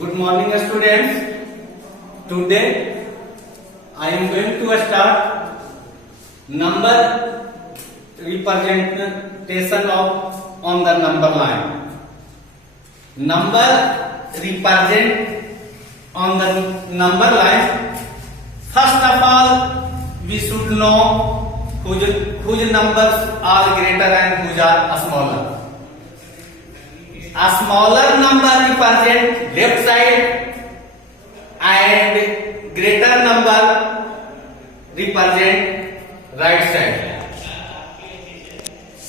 Good morning, students. Today I am going to start number representation of on the number line. Number represent on the number line. First of all, we should know whose numbers are greater and whose are smaller. A smaller number represent left side and greater number represent right side.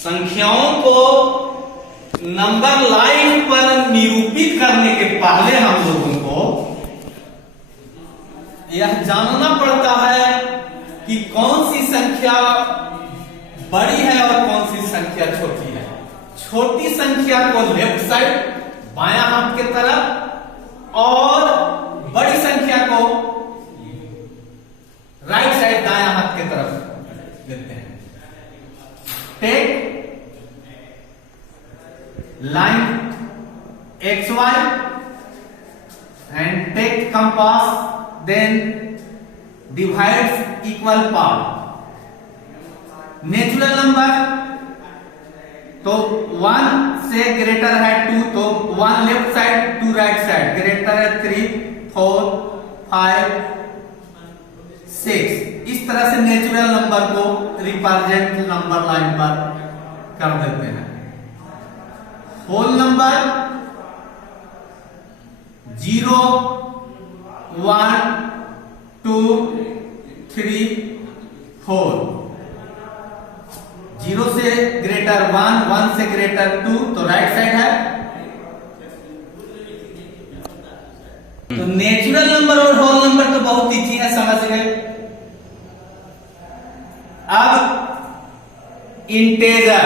संख्याओं को number line पर निरूपित करने के पहले हम लोगों को यह जानना पड़ता है कि कौन सी संख्या बड़ी है और कौन सी संख्या छोटी है। छोटी संख्या को लेफ्ट साइड बायां हाथ की तरफ और बड़ी संख्या को राइट साइड दायां हाथ की तरफ देते हैं। Take line XY and take compass, then divides equal part. Natural number तो 1 से ग्रेटर है 2, तो 1 left side 2 right side, greater है 3 4 5 6। इस तरह से नेचुरल नंबर को रिप्रेजेंट नंबर लाइन पर कर देते हैं। होल नंबर 0 1 2 3 4, 0 से ग्रेटर 1, 1 से ग्रेटर 2 तो राइट साइड है। तो नेचुरल नंबर और होल नंबर तो बहुत इजी है, समझ गए। अब integer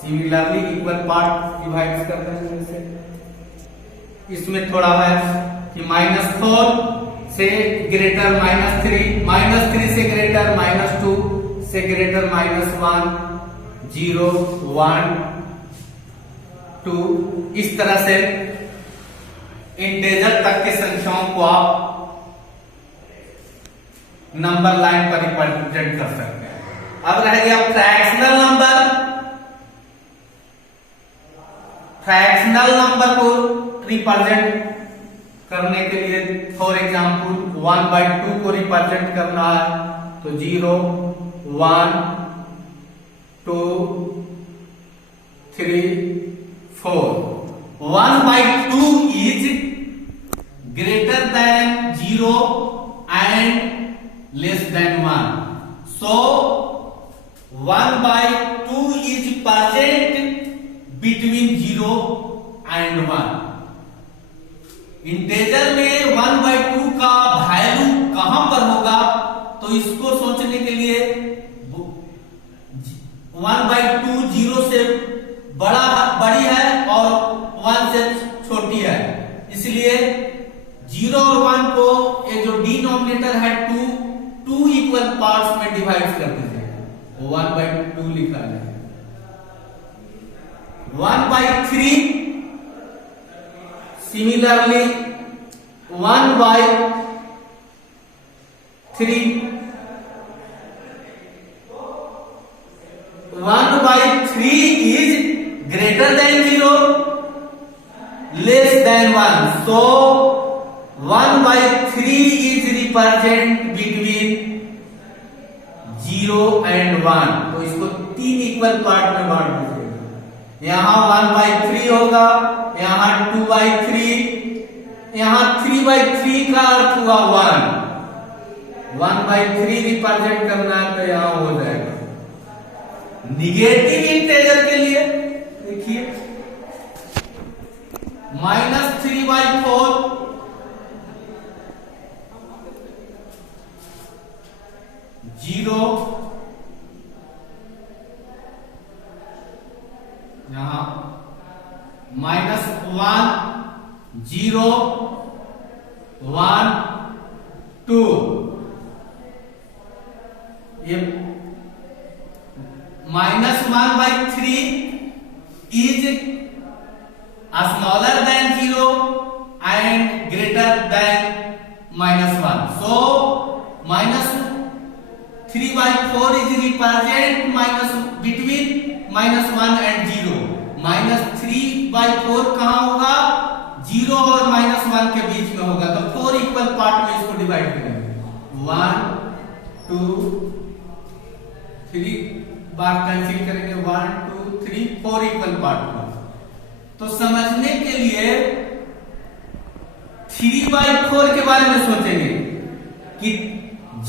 similarly equal part divide करते हैं जैसे इसमें थोड़ा है कि -4 से ग्रेटर -3, -3 से ग्रेटर -2 से ग्रेटर -1 0 1 2। इस तरह से इंटेजर तक की संख्याओं को आप नंबर लाइन पर रिप्रेजेंट कर सकते हैं। अब रह गया फ्रैक्शनल नंबर। फ्रैक्शनल नंबर को रिप्रेजेंट करने के लिए फॉर एग्जाम्पल 1/2 को रिप्रेजेंट करना है तो 0 1 2 3 4। 1/2 is greater than 0 and less than 1. So 1/2 is present between 0 and 1. Integer में 1/2 का वैल्यू कहां पर होगा तो इसको सोचने के लिए 1/2 0 से बड़ी है और 1 से छोटी है, इसलिए 0 और 1 को ये जो डिनोमिनेटर है 2 इक्वल पार्ट्स में डिवाइड कर दीजिए, 1/2 लिखा है। 1/3 similarly 1/3 1/3 is greater than 0 less than 1. So 1/3 is represent between 0 and 1. तो इसको 3 इक्वल पार्ट में बांट दीजिएगा। यहां 1/3 होगा, यहां 2/3, यहां 3/3 का अर्थ हुआ 1। 1/3 रिप्रेजेंट करना है तो यहां हो जाएगा। निगेटिव इंटेजर के लिए देखिए -3/4 0, यहां -1 0 1 2। ये -1/3 is smaller than 0 3/4 is represent minus between -1 and 0। -3/4 कहां होगा? 0 और -1 के बीच में होगा। तो 4 इक्वल पार्ट में इसको डिवाइड करेंगे। 1 2 3 बार कैंसिल करेंगे। 1 2 3 4 इक्वल पार्ट में। तो समझने के लिए 3/4 के बारे में सोचेंगे कि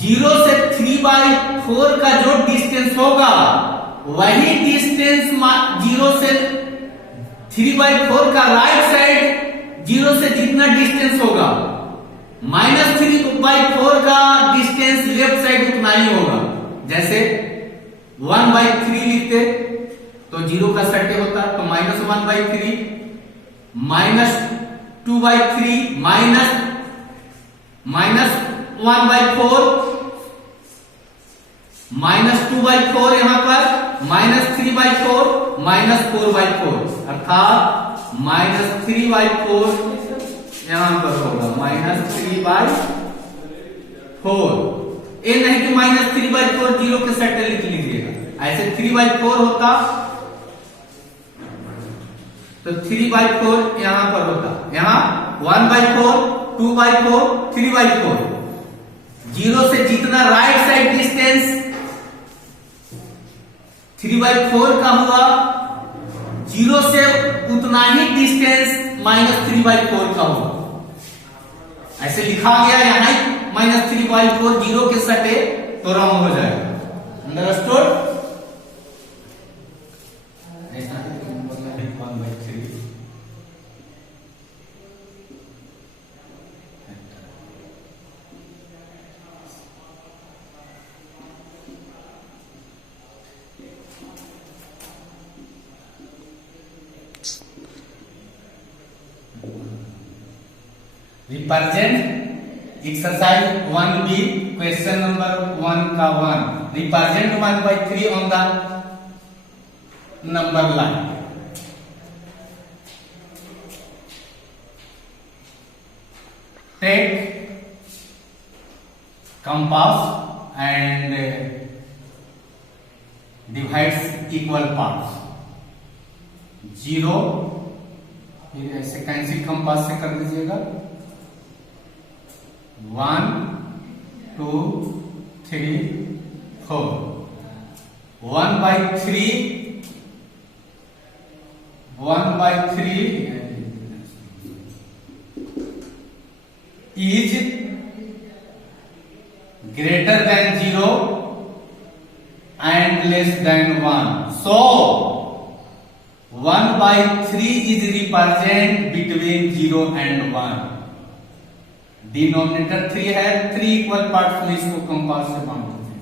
0 से 3/4 का जो डिस्टेंस होगा वही डिस्टेंस 0 से 3/4 का राइट साइड 0 से जितना डिस्टेंस होगा -3/4 का डिस्टेंस लेफ्ट साइड उतना ही होगा। जैसे 1/3 लिखते तो 0 का सट्टे होता तो -1/3 -2/3 -1/4 -2/4 यहां पर -3/4 -4/4 अर्थात -3/4 यहां पर होगा -3/4। ये नहीं कि -3/4 0 के सट्टे लिख लीजिएगा। ऐसे 3/4 होता तो 3/4 यहां पर होता। यहां 1/4 2/4 3/4। 0 से जितना राइट साइड डिस्टेंस 3/4 का हुआ 0 से उतना ही डिस्टेंस -3/4 का हुआ। ऐसे लिखा गया यहां -3/4 0 के सटे तो रॉन्ग हो जाएगा। अंडरस्टूड? ऐसा 1/3 represent exercise 1B question number 1 का 1 represent 1/3 on the number line. Take compass and divides equal parts. 0 फिर ऐसे कैंसिल कंपास से कर दीजिएगा। 1 2 3 4 1/3 is greater than 0 and less than 1. So 1/3 is represent between 0 and 1. Denominator 3 है, 3 equal parts में इसको compass से बांट दीजिए।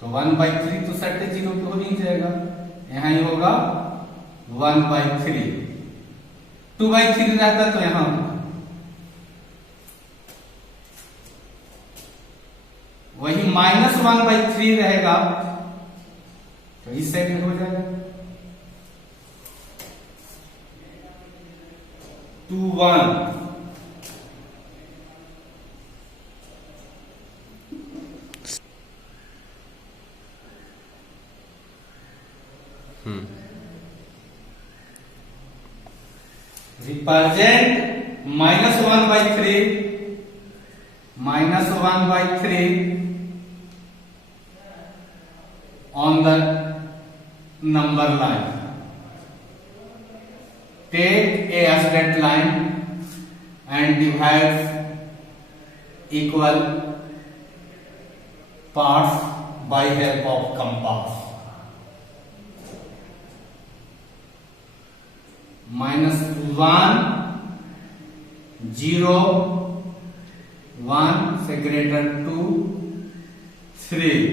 तो 1/3 तो सट्टे 0 पे हो नहीं जाएगा। यहां ही होगा 1/3। 2/3 रहता तो यहां वही -1/3 रहेगा तो इस साइड में हो जाएगा 2 1। Represent -1/3 on the number line. Take a straight line and divide equal parts by help of compass. -1 0 1 से greater 2 3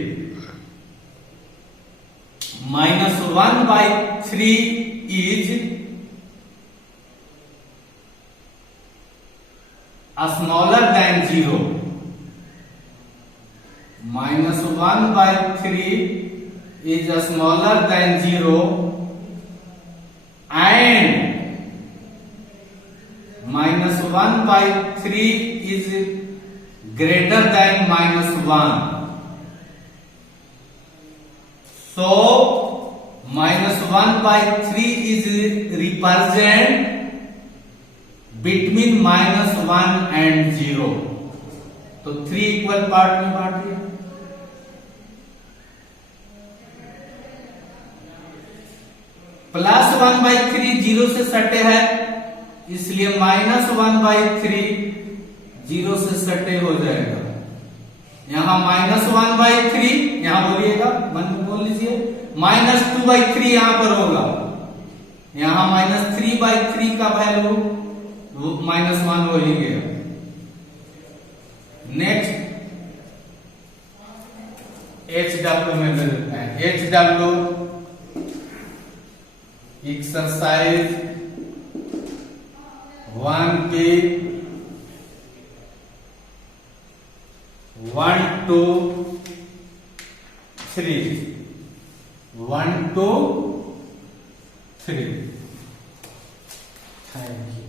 -1/3 is smaller than 0. -1/3 is smaller than 0 and -1/3 is greater than -1. So -1/3 is represent between -1 and 0. तो 3 equal part में बांट दिया। +1/3 0 से सटे है, इसलिए -1/3 0 से सटे हो जाएगा। यहां -1/3, यहां बोलिएगा, मन में बोल लीजिए। -2/3 यहां पर होगा, यहां -3/3 का वैल्यू -1 हो ही गया। नेक्स्ट HW में मिलता है। HW एक्सरसाइज 1 के 1 to 3 1 to 3। Thank you.